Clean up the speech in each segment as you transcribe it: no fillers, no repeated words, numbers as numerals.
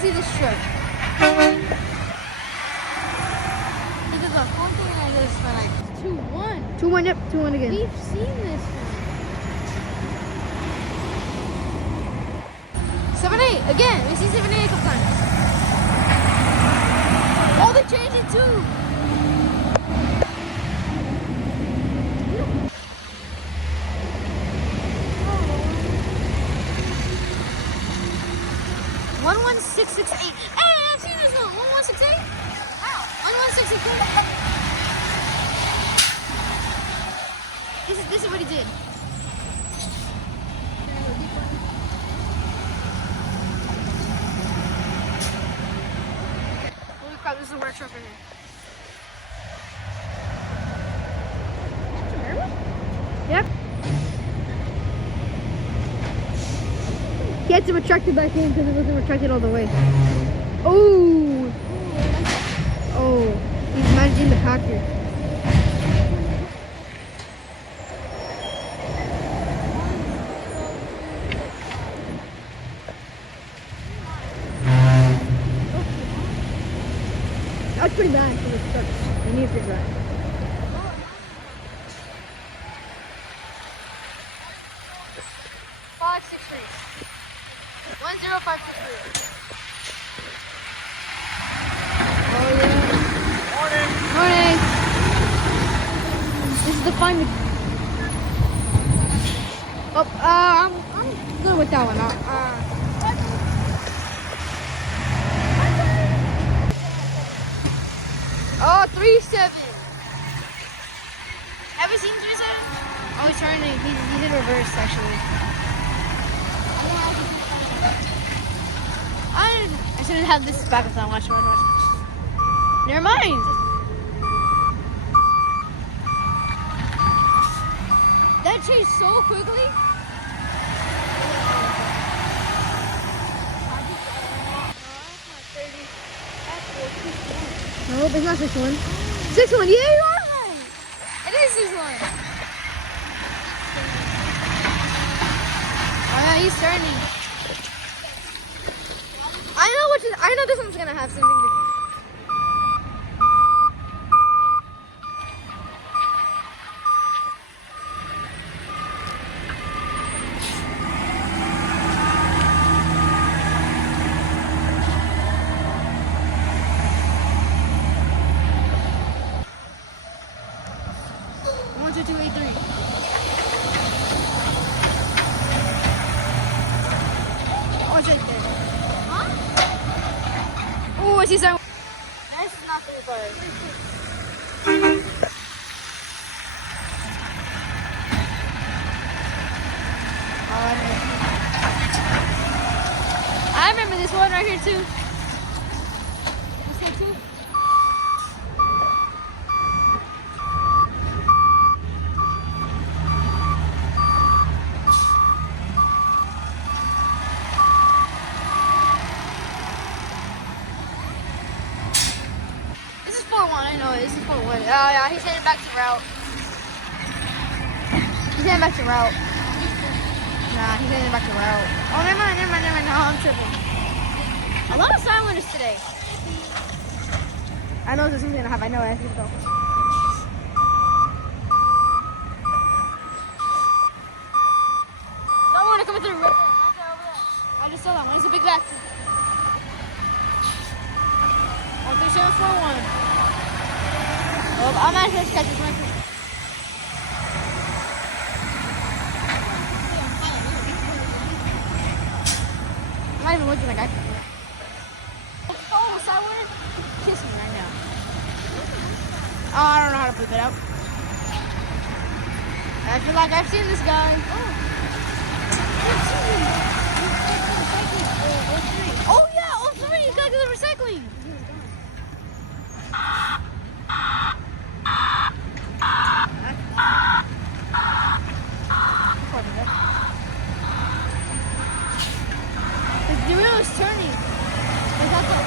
see this truck. Because the one thing I just for like 2-1. 2-1, yep, 2-1 again. We've seen this one. 7-8 again. We see 7-8 a couple times. Oh, they changed it too. Oh. 11668. Hey, I've seen this one. 1168. Wow. 1168. This is what he did. This is a work truck right here. Yep. He had to retract it back in because it wasn't retracted all the way. Oh! Oh, he's managing the packer. That's pretty bad for this truck. He needs to drive. Five, 6, 3. 10513. Oh yeah. Morning. Morning. This is the fun. Oh, I'm good with that one. Oh, 3-7. Have you seen 3-7? Oh, he's trying to. He's in reverse actually. I shouldn't have this back if I watch. Never mind. That changed so quickly. Nope, it's not 6-1. 6-1, yeah, you are right. It is 6-1. Oh yeah, he's turning. I know this one's gonna have something different. Oh, I see some. This is not 3-5. I remember this one right here too. What's that too? I know this is 4-1. Oh yeah, he's heading back to route. He's heading back to route. Nah, he's heading back to route. Oh, never mind. No, I'm tripping. A lot of silenters today. I know there's something gonna happen. I know. I have to go. Someone coming through. Right there. I just saw that one. It's a big back. 13741. Well, I'm actually just catching my fish. I'm not even looking like I can. Oh, someone kissing right now. Oh, I don't know how to put that out. I feel like I've seen this guy. Oh yeah, 03. He's got to the recycling. The wheel is turning. Is that the...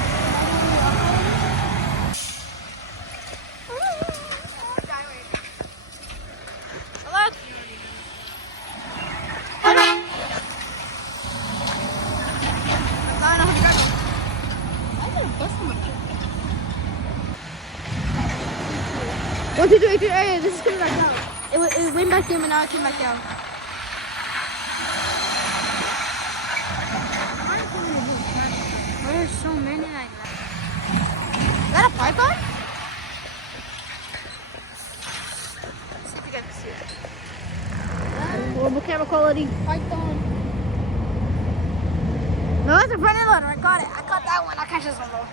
1, 2, 3, 3. Hey, this is coming back out. It went back in, but now it came back out. There's so many like that. Is that a python? Let's see if you guys can see it. Horrible camera quality. Python. No, that's a front end loader. I got it. I caught that one. I'll catch this one though.